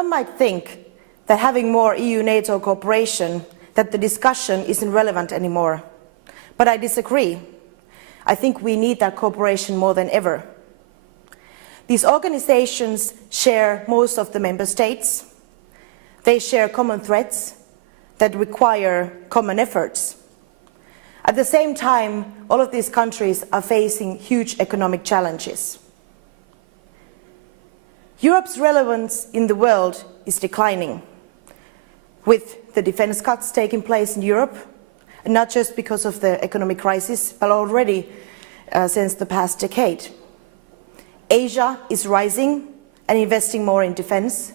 Some might think that having more EU-NATO cooperation, that the discussion isn't relevant anymore. But I disagree. I think we need that cooperation more than ever. These organizations share most of the member states. They share common threats that require common efforts. At the same time, all of these countries are facing huge economic challenges. Europe's relevance in the world is declining, with the defense cuts taking place in Europe, and not just because of the economic crisis, but already since the past decade. Asia is rising and investing more in defense,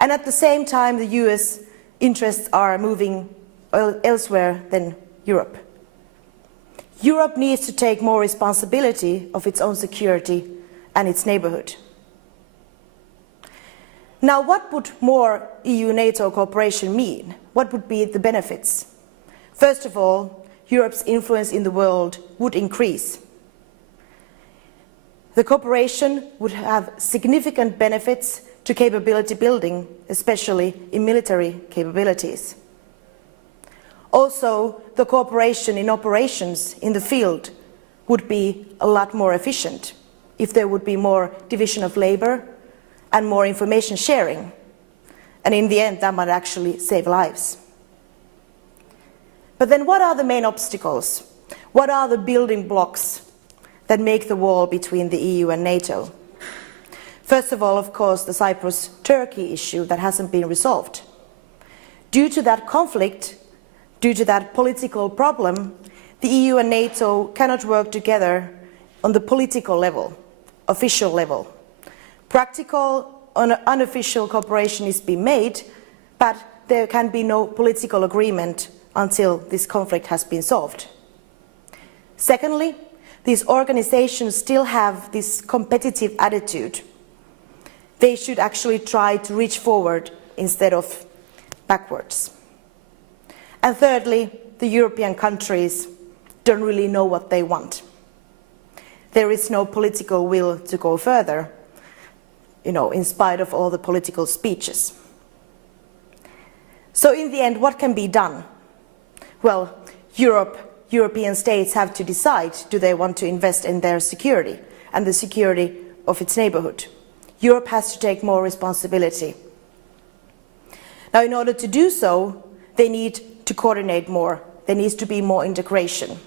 and at the same time the US interests are moving elsewhere than Europe. Europe needs to take more responsibility of its own security and its neighbourhood. Now, what would more EU-NATO cooperation mean? What would be the benefits? First of all, Europe's influence in the world would increase. The cooperation would have significant benefits to capability building, especially in military capabilities. Also, the cooperation in operations in the field would be a lot more efficient if there would be more division of labour and more information sharing. And in the end, that might actually save lives. But then what are the main obstacles? What are the building blocks that make the wall between the EU and NATO? First of all, of course, the Cyprus-Turkey issue that hasn't been resolved. Due to that conflict, due to that political problem, the EU and NATO cannot work together on the political level, official level. Practical, unofficial cooperation is being made, but there can be no political agreement until this conflict has been solved. Secondly, these organizations still have this competitive attitude. They should actually try to reach forward instead of backwards. And thirdly, the European countries don't really know what they want. There is no political will to go further, in spite of all the political speeches. So in the end, what can be done? Well, European states have to decide, do they want to invest in their security and the security of its neighbourhood? Europe has to take more responsibility. Now, in order to do so, they need to coordinate more. There needs to be more integration.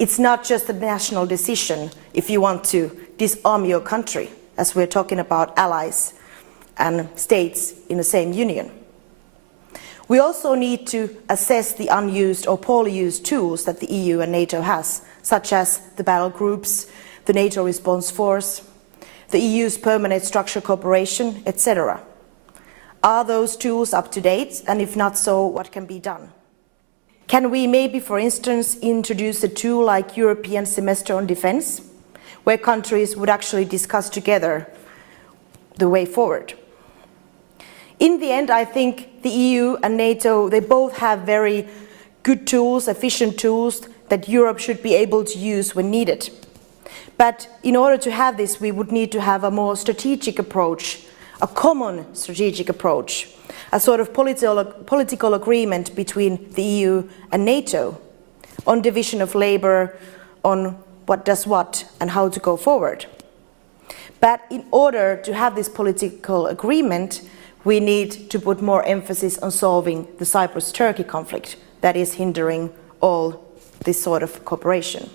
It's not just a national decision if you want to disarm your country, as we're talking about allies and states in the same union. We also need to assess the unused or poorly used tools that the EU and NATO has, such as the battle groups, the NATO response force, the EU's permanent structured cooperation, etc. Are those tools up to date? And if not so, what can be done? Can we maybe, for instance, introduce a tool like European Semester on Defence, where countries would actually discuss together the way forward? In the end, I think the EU and NATO, they both have very good tools, efficient tools that Europe should be able to use when needed. But in order to have this, we would need to have a more strategic approach, a common strategic approach, a sort of political agreement between the EU and NATO on division of labour, on what does what and how to go forward. But in order to have this political agreement, we need to put more emphasis on solving the Cyprus-Turkey conflict that is hindering all this sort of cooperation.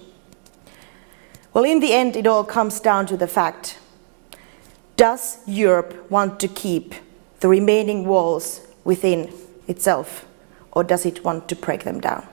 Well, in the end, it all comes down to the fact, does Europe want to keep the remaining walls within itself, or does it want to break them down?